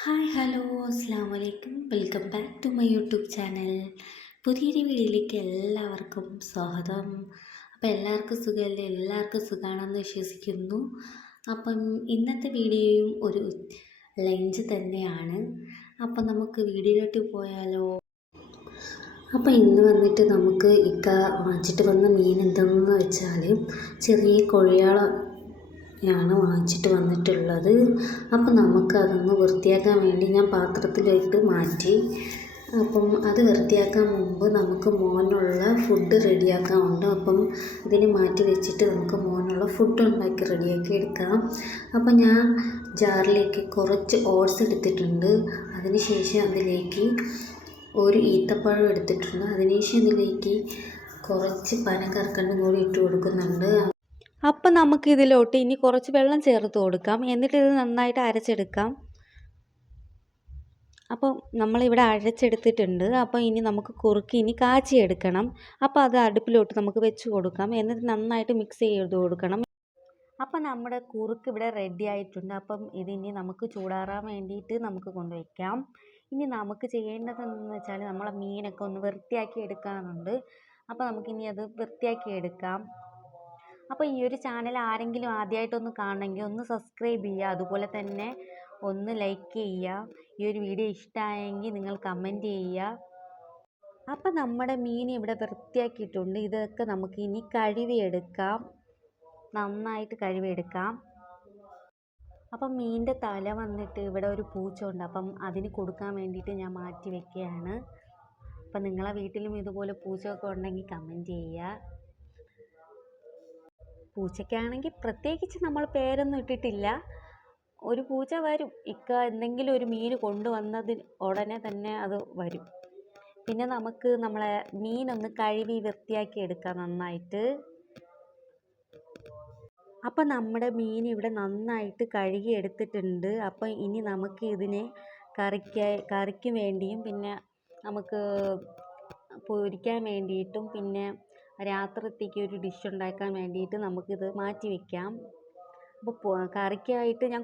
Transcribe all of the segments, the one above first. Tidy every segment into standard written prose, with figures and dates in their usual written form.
Hi hello അസ്സാം വലൈക്കും welcome back to my YouTube channel. പുതിയൊരു വീഡിയോയിലേക്ക് എല്ലാവർക്കും സ്വാഗതം. അപ്പോൾ എല്ലാവർക്കും സുഖമല്ലേ? എല്ലാവർക്കും സുഖമാണെന്ന് വിശ്വസിക്കുന്നു. അപ്പം ഇന്നത്തെ വീഡിയോയും ഒരു ലഞ്ച് തന്നെയാണ്. അപ്പം നമുക്ക് വീഡിയോയിലോട്ട് പോയാലോ? അപ്പോൾ ഇന്ന് വന്നിട്ട് നമുക്ക് വാങ്ങിച്ചിട്ട് വന്ന മീൻ എന്തെന്ന് വെച്ചാൽ ചെറിയ കൊഴിയാള ാണ് വാങ്ങിച്ചിട്ട് വന്നിട്ടുള്ളത്. അപ്പം നമുക്കതൊന്ന് വൃത്തിയാക്കാൻ വേണ്ടി ഞാൻ പാത്രത്തിലേക്ക് മാറ്റി. അപ്പം അത് വൃത്തിയാക്കാൻ മുമ്പ് നമുക്ക് മോനുള്ള ഫുഡ് റെഡിയാക്കാനുണ്ട്. അപ്പം ഇതിന് മാറ്റി വെച്ചിട്ട് നമുക്ക് മോനുള്ള ഫുഡ് ഉണ്ടാക്കി റെഡിയാക്കി എടുക്കാം. അപ്പം ഞാൻ ജാറിലേക്ക് കുറച്ച് ഓട്സ് എടുത്തിട്ടുണ്ട്. അതിനുശേഷം അതിലേക്ക് ഒരു ഈത്തപ്പഴം എടുത്തിട്ടുണ്ട്. അതിനുശേഷം ഇതിലേക്ക് കുറച്ച് പനക്കർക്കണ്ടും കൂടി ഇട്ട് കൊടുക്കുന്നുണ്ട്. അപ്പം നമുക്ക് ഇതിലോട്ട് ഇനി കുറച്ച് വെള്ളം ചേർത്ത് കൊടുക്കാം. എന്നിട്ട് ഇത് നന്നായിട്ട് അരച്ചെടുക്കാം. അപ്പം നമ്മളിവിടെ അരച്ചെടുത്തിട്ടുണ്ട്. അപ്പോൾ ഇനി നമുക്ക് കുറുക്കി ഇനി കാച്ചിയെടുക്കണം. അപ്പോൾ അത് അടുപ്പിലോട്ട് നമുക്ക് വെച്ച് കൊടുക്കാം. എന്നിട്ട് നന്നായിട്ട് മിക്സ് ചെയ്ത് കൊടുക്കണം. അപ്പം നമ്മുടെ കുറുക്ക് ഇവിടെ റെഡി ആയിട്ടുണ്ട്. അപ്പം ഇതിനി നമുക്ക് ചൂടാറാൻ വേണ്ടിയിട്ട് നമുക്ക് കൊണ്ടുവയ്ക്കാം. ഇനി നമുക്ക് ചെയ്യേണ്ടതെന്ന് വെച്ചാൽ നമ്മളെ മീനൊക്കെ ഒന്ന് വൃത്തിയാക്കി എടുക്കാനുണ്ട്. അപ്പോൾ നമുക്കിനി അത് വൃത്തിയാക്കി എടുക്കാം. അപ്പോൾ ഈ ഒരു ചാനൽ ആരെങ്കിലും ആദ്യമായിട്ടൊന്ന് കാണണമെങ്കിൽ ഒന്ന് സബ്സ്ക്രൈബ് ചെയ്യുക. അതുപോലെ തന്നെ ഒന്ന് ലൈക്ക് ചെയ്യുക. ഈ ഒരു വീഡിയോ ഇഷ്ടമായെങ്കിൽ നിങ്ങൾ കമൻറ്റ് ചെയ്യുക. അപ്പം നമ്മുടെ മീൻ ഇവിടെ വൃത്തിയാക്കിയിട്ടുണ്ട്. ഇതൊക്കെ നമുക്ക് ഇനി കഴുകിയെടുക്കാം. നന്നായിട്ട് കഴുകിയെടുക്കാം. അപ്പം മീനിൻ്റെ തല വന്നിട്ട് ഇവിടെ ഒരു പൂച്ച ഉണ്ട്. അപ്പം അതിന് കൊടുക്കാൻ വേണ്ടിയിട്ട് ഞാൻ മാറ്റി വയ്ക്കുകയാണ്. അപ്പം നിങ്ങളെ വീട്ടിലും ഇതുപോലെ പൂച്ചയൊക്കെ ഉണ്ടെങ്കിൽ കമൻറ്റ് ചെയ്യുക. പൂച്ചയ്ക്കാണെങ്കിൽ പ്രത്യേകിച്ച് നമ്മൾ പേരൊന്നും ഇട്ടിട്ടില്ല. ഒരു പൂച്ച വരും. എന്തെങ്കിലും ഒരു മീൻ കൊണ്ടുവന്നതിന് ഉടനെ തന്നെ അത് വരും. പിന്നെ നമുക്ക് നമ്മളെ മീനൊന്ന് കഴുകി വൃത്തിയാക്കി എടുക്കാം നന്നായിട്ട്. അപ്പം നമ്മുടെ മീൻ ഇവിടെ നന്നായിട്ട് കഴുകി എടുത്തിട്ടുണ്ട്. അപ്പം ഇനി നമുക്ക് ഇതിനെ കറിക്ക് വേണ്ടിയും പിന്നെ നമുക്ക് പൊരിക്കാൻ വേണ്ടിയിട്ടും പിന്നെ രാത്രിത്തേക്ക് ഒരു ഡിഷ് ഉണ്ടാക്കാൻ വേണ്ടിയിട്ട് നമുക്കിത് മാറ്റി വയ്ക്കാം. അപ്പോൾ കറിക്കായിട്ട് ഞാൻ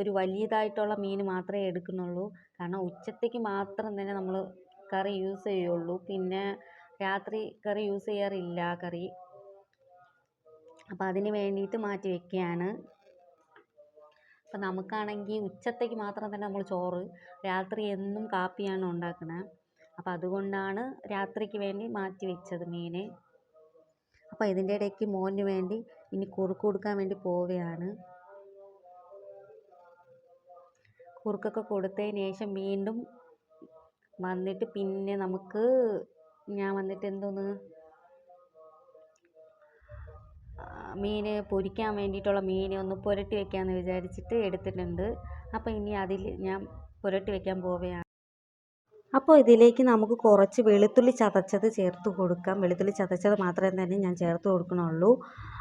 ഒരു വലിയതായിട്ടുള്ള മീൻ മാത്രമേ എടുക്കുന്നുള്ളൂ. കാരണം ഉച്ചത്തേക്ക് മാത്രം തന്നെ നമ്മൾ കറി യൂസ് ചെയ്യുള്ളൂ. പിന്നെ രാത്രി കറി യൂസ് ചെയ്യാറില്ല കറി. അപ്പോൾ അതിന് വേണ്ടിയിട്ട് മാറ്റി വയ്ക്കുകയാണ്. അപ്പം നമുക്കാണെങ്കിൽ ഉച്ചത്തേക്ക് മാത്രം തന്നെ നമ്മൾ ചോറ്, രാത്രി എന്നും കാപ്പിയാണ് ഉണ്ടാക്കുന്നത്. അപ്പോൾ അതുകൊണ്ടാണ് രാത്രിക്ക് വേണ്ടി മാറ്റി വെച്ചത് മീൻ. അപ്പോൾ ഇതിൻ്റെ ഇടയ്ക്ക് മോന് വേണ്ടി ഇനി കുറുക്ക് കൊടുക്കാൻ വേണ്ടി പോവുകയാണ്. കുറുക്കൊക്കെ കൊടുത്തതിന് ശേഷം വീണ്ടും വന്നിട്ട് പിന്നെ ഞാൻ വന്നിട്ട് മീൻ പൊരിക്കാൻ വേണ്ടിയിട്ടുള്ള മീൻ ഒന്ന് പുരട്ടി വയ്ക്കാമെന്ന് വിചാരിച്ചിട്ട് എടുത്തിട്ടുണ്ട്. അപ്പോൾ ഇനി അതിൽ ഞാൻ പുരട്ടി വയ്ക്കാൻ പോവുകയാണ്. അപ്പോൾ ഇതിലേക്ക് നമുക്ക് കുറച്ച് വെളുത്തുള്ളി ചതച്ചത് ചേർത്ത് കൊടുക്കാം. വെളുത്തുള്ളി ചതച്ചത് മാത്രമേ തന്നെ ഞാൻ ചേർത്ത് കൊടുക്കണുള്ളൂ.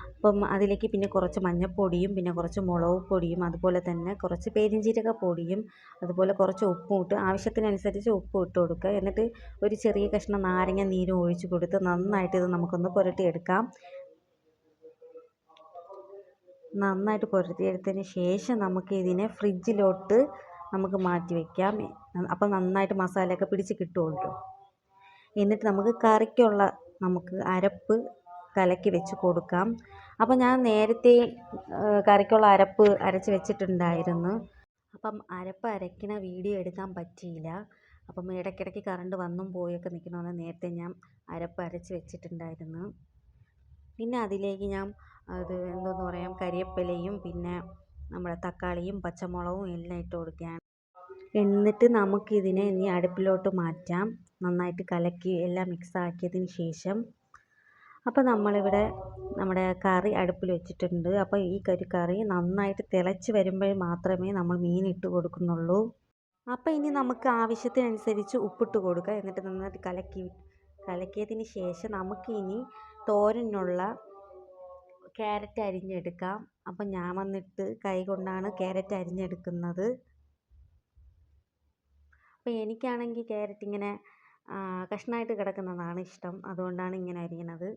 അപ്പം അതിലേക്ക് പിന്നെ കുറച്ച് മഞ്ഞൾപ്പൊടിയും പിന്നെ കുറച്ച് മുളക് പൊടിയും അതുപോലെ തന്നെ കുറച്ച് പെരുംജീരക പൊടിയും അതുപോലെ കുറച്ച് ഉപ്പും ഇട്ട് ആവശ്യത്തിനനുസരിച്ച് ഉപ്പ് ഇട്ട് കൊടുക്കുക. എന്നിട്ട് ഒരു ചെറിയ കഷ്ണം നാരങ്ങ നീരും ഒഴിച്ച് കൊടുത്ത് നന്നായിട്ട് ഇത് നമുക്കൊന്ന് പുരട്ടിയെടുക്കാം. നന്നായിട്ട് പുരട്ടിയെടുത്തതിന് ശേഷം നമുക്ക് ഇതിനെ ഫ്രിഡ്ജിലോട്ട് നമുക്ക് മാറ്റി വയ്ക്കാം. അപ്പം നന്നായിട്ട് മസാലയൊക്കെ പിടിച്ച് കിട്ടുമല്ലോ. എന്നിട്ട് നമുക്ക് കറിക്കുള്ള അരപ്പ് കലക്കി വെച്ച് കൊടുക്കാം. അപ്പം ഞാൻ നേരത്തെ കറിക്കുള്ള അരപ്പ് അരച്ച് വെച്ചിട്ടുണ്ടായിരുന്നു. അപ്പം അരപ്പ് അരയ്ക്കുന്ന വീഡിയോ എടുക്കാൻ പറ്റിയില്ല. അപ്പം ഇടയ്ക്കിടയ്ക്ക് കറണ്ട് വന്നും പോയൊക്കെ നിൽക്കണമെന്ന് നേരത്തെ ഞാൻ അരപ്പ് അരച്ച് വെച്ചിട്ടുണ്ടായിരുന്നു. പിന്നെ അതിലേക്ക് ഞാൻ കരിവേപ്പിലയും പിന്നെ നമ്മുടെ തക്കാളിയും പച്ചമുളകും എല്ലാം ഇട്ട് കൊടുക്കുകയാണ്. എന്നിട്ട് നമുക്കിതിനെ ഇനി അടുപ്പിലോട്ട് മാറ്റാം. നന്നായിട്ട് കലക്കി എല്ലാം മിക്സ് ആക്കിയതിന് ശേഷം അപ്പോൾ നമ്മളിവിടെ നമ്മുടെ കറി അടുപ്പിൽ വെച്ചിട്ടുണ്ട്. അപ്പോൾ ഈ കറി നന്നായിട്ട് തിളച്ച് വരുമ്പോൾ മാത്രമേ നമ്മൾ മീൻ ഇട്ട് കൊടുക്കുന്നുള്ളൂ. അപ്പോൾ ഇനി നമുക്ക് ആവശ്യത്തിനനുസരിച്ച് ഉപ്പിട്ട് കൊടുക്കുക. എന്നിട്ട് നന്നായിട്ട് കലക്കിയതിന് ശേഷം നമുക്കിനി തോരനുള്ള ക്യാരറ്റ് അരിഞ്ഞെടുക്കാം. അപ്പം ഞാൻ വന്നിട്ട് കൈ കൊണ്ടാണ് ക്യാരറ്റ് അരിഞ്ഞെടുക്കുന്നത്. അപ്പോൾ എനിക്കാണെങ്കിൽ ക്യാരറ്റ് ഇങ്ങനെ കഷ്ണമായിട്ട് കിടക്കുന്നതാണ് ഇഷ്ടം. അതുകൊണ്ടാണ് ഇങ്ങനെ അരിയണത്.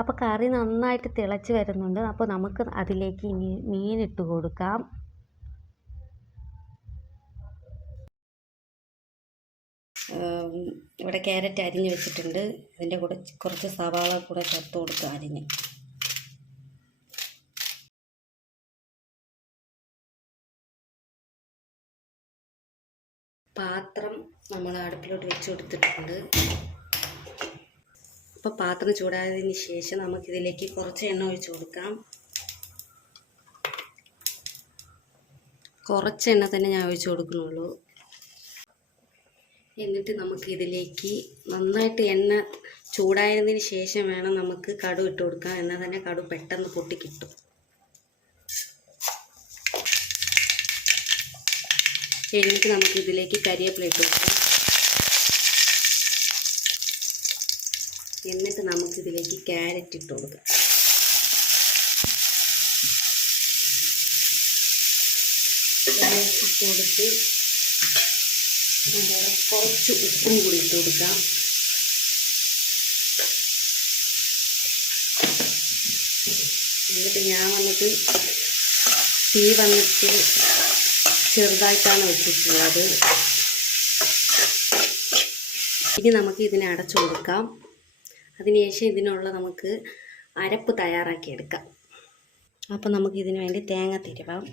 അപ്പോൾ കറി നന്നായിട്ട് തിളച്ച് വരുന്നുണ്ട്. അപ്പോൾ നമുക്ക് അതിലേക്ക് ഇനി മീനിട്ട് കൊടുക്കാം. ഇവിടെ ക്യാരറ്റ് അരിഞ്ഞ് വെച്ചിട്ടുണ്ട്. ഇതിൻ്റെ കൂടെ കുറച്ച് സവാള കൂടെ ചേർത്ത് കൊടുക്കുക അരിഞ്ഞ്. പാത്രം നമ്മൾ അടുപ്പിലോട്ട് വെച്ച് കൊടുത്തിട്ടുണ്ട്. അപ്പോൾ പാത്രം ചൂടായതിന് ശേഷം നമുക്കിതിലേക്ക് കുറച്ച് എണ്ണ ഒഴിച്ച് കൊടുക്കാം. കുറച്ച് എണ്ണ തന്നെ ഞാൻ ഒഴിച്ച് കൊടുക്കുന്നുള്ളൂ. എന്നിട്ട് നമുക്ക് ഇതിലേക്ക് നന്നായിട്ട് എണ്ണ ചൂടായതിന് ശേഷം വേണം നമുക്ക് കടു ഇട്ട് കൊടുക്കാം. എന്നാൽ തന്നെ കടു പെട്ടെന്ന് പൊട്ടി കിട്ടും. എന്നിട്ട് നമുക്ക് ഇതിലേക്ക് കരിവേപ്പില ഇട്ട് കൊടുക്കാം. എന്നിട്ട് നമുക്കിതിലേക്ക് ക്യാരറ്റ് ഇട്ട് കൊടുക്കാം. ക്യാരറ്റ് ഇട്ട് കൊടുത്ത് കുറച്ച് ഉപ്പും കൂടി ഇട്ട് കൊടുക്കാം. എന്നിട്ട് ഞാൻ വന്നിട്ട് തീ വന്നിട്ട് ചെറുതായിട്ടാണ് വെച്ചിട്ടുള്ളത്. ഇനി നമുക്ക് ഇതിനെ അടച്ചു കൊടുക്കാം. അതിനുശേഷം ഇതിനുള്ള നമുക്ക് അരപ്പ് തയ്യാറാക്കിയെടുക്കാം. അപ്പം നമുക്ക് ഇതിന് വേണ്ടി തേങ്ങ തിരുവാം.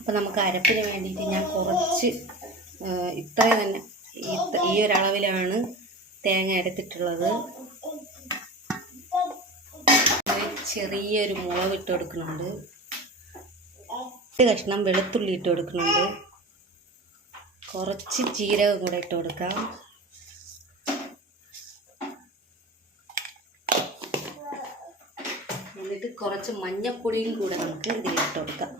അപ്പം നമുക്ക് അരപ്പിന് വേണ്ടിയിട്ട് ഞാൻ കുറച്ച് ഇത്ര തന്നെ ഈ ഒരളവിലാണ് തേങ്ങ എടുത്തിട്ടുള്ളത്. ചെറിയൊരു മുളക് ഇട്ട് കൊടുക്കുന്നുണ്ട്. കഷ്ണം വെളുത്തുള്ളി ഇട്ട് കൊടുക്കുന്നുണ്ട്. കുറച്ച് ജീരകം കൂടെ ഇട്ട് കൊടുക്കാം. എന്നിട്ട് കുറച്ച് മഞ്ഞപ്പൊടിയും കൂടെ നമുക്ക് ഇതിലിട്ട് കൊടുക്കാം.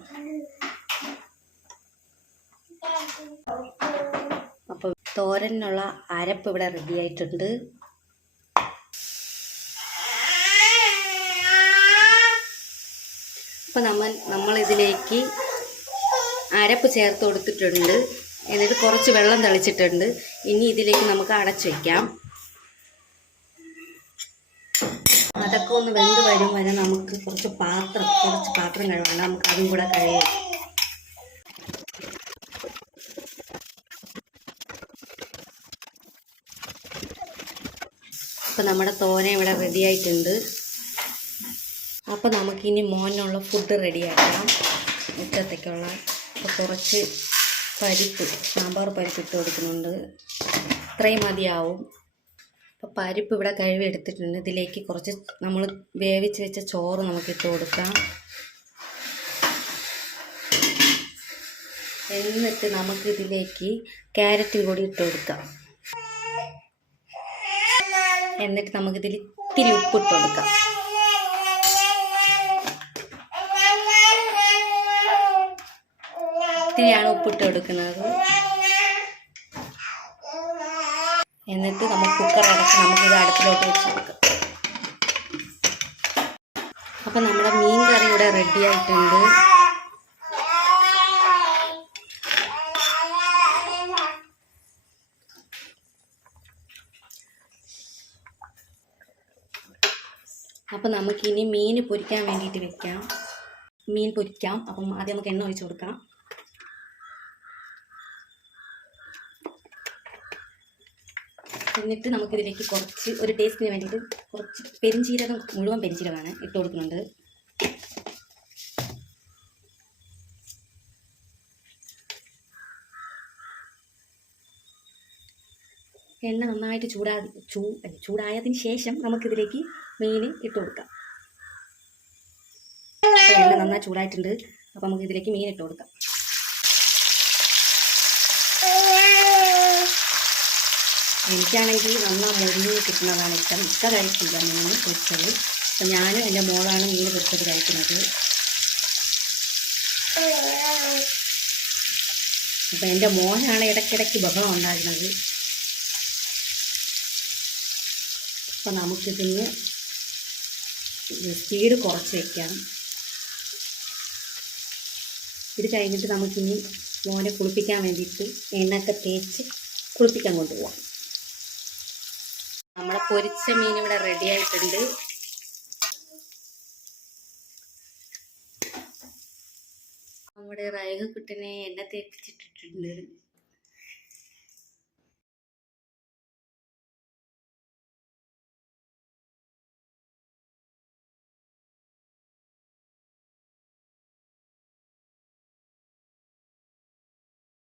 അപ്പോൾ തോരനുള്ള അരപ്പ് ഇവിടെ റെഡി ആയിട്ടുണ്ട്. അപ്പോൾ നമ്മളിതിലേക്ക് അരപ്പ് ചേർത്ത് കൊടുത്തിട്ടുണ്ട്. എന്നിട്ട് കുറച്ച് വെള്ളം തളിച്ചിട്ടുണ്ട്. ഇനി ഇതിലേക്ക് നമുക്ക് അടച്ചു വയ്ക്കാം. അതൊക്കെ ഒന്ന് വെന്ത് വരും വരെ നമുക്ക് കുറച്ച് പാത്രം കഴുകണം. നമുക്ക് അതും കൂടെ കഴുകാം. അപ്പോൾ നമ്മുടെ തോര ഇവിടെ റെഡി ആയിട്ടുണ്ട്. അപ്പോൾ നമുക്കിനി മോനുള്ള ഫുഡ് റെഡിയാക്കാം. ഉച്ചത്തേക്കുള്ള അപ്പോൾ കുറച്ച് സാമ്പാർ പരിപ്പ് ഇട്ട് കൊടുക്കുന്നുണ്ട്. ഇത്രയും മതിയാവും. അപ്പോൾ പരിപ്പ് ഇവിടെ കഴുകി എടുത്തിട്ടുണ്ട്. ഇതിലേക്ക് കുറച്ച് നമ്മൾ വേവിച്ച് വെച്ച ചോറ് നമുക്ക് ഇട്ട് കൊടുക്കാം. എന്നിട്ട് നമുക്കിതിലേക്ക് ക്യാരറ്റും കൂടി ഇട്ട് കൊടുക്കാം. എന്നിട്ട് നമുക്കിതിൽ ഇത്തിരി ഉപ്പിട്ട് കൊടുക്കാം. ഇത്തിരിയാണ് ഉപ്പിട്ട് കൊടുക്കുന്നത്. എന്നിട്ട് നമുക്ക് കുക്കർ അടച്ച് നമുക്കിത് അടുപ്പിലോട്ട് വെച്ച് കൊടുക്കാം. അപ്പം നമ്മുടെ മീൻ കറി ഇവിടെ റെഡി ആയിട്ടുണ്ട്. അപ്പം നമുക്കിനി മീൻ പൊരിക്കാൻ വേണ്ടിയിട്ട് വെക്കാം. മീൻ പൊരിക്കാം. അപ്പം ആദ്യം നമുക്ക് എണ്ണ ഒഴിച്ച് കൊടുക്കാം. എന്നിട്ട് നമുക്കിതിലേക്ക് കുറച്ച് ഒരു ടേസ്റ്റിന് വേണ്ടിയിട്ട് കുറച്ച് പെരിഞ്ചീരകം, മുഴുവൻ പെരിഞ്ചീരകമാണ് ഇട്ട് കൊടുക്കുന്നുണ്ട്. എണ്ണ നന്നായിട്ട് ചൂടായതിന് ശേഷം നമുക്കിതിലേക്ക് മീൻ ഇട്ട് കൊടുക്കാം. എണ്ണ നന്നായി ചൂടായിട്ടുണ്ട്. അപ്പോൾ നമുക്കിതിലേക്ക് മീൻ ഇട്ട് കൊടുക്കാം. എനിക്കാണെങ്കിൽ നന്നാ മുരിഞ്ഞ് കിട്ടുന്നതാണ് ഇഷ്ടം. കഴിക്കില്ല മീൻ പൊരിച്ചത്. അപ്പം ഞാനും എൻ്റെ മോളാണ് മീൻ പൊരിച്ചത് കഴിക്കുന്നത്. അപ്പം എൻ്റെ മോനാണ് ഇടയ്ക്കിടയ്ക്ക് ബഹളം ഉണ്ടാകുന്നത്. അപ്പം നമുക്കിതിന് സ്പീഡ് കുറച്ച് വയ്ക്കാം. ഇത് കഴിഞ്ഞിട്ട് നമുക്കിനി മോനെ കുളിപ്പിക്കാൻ വേണ്ടിയിട്ട് എണ്ണയൊക്കെ തേച്ച് കുളിപ്പിക്കാൻ കൊണ്ടുപോകാം. നമ്മുടെ പൊരിച്ച മീൻ ഇവിടെ റെഡി ആയിട്ടുണ്ട്. നമ്മുടെ റൈഹ കുട്ടനെ എണ്ണ തേപ്പിച്ചിട്ടിട്ടുണ്ട്.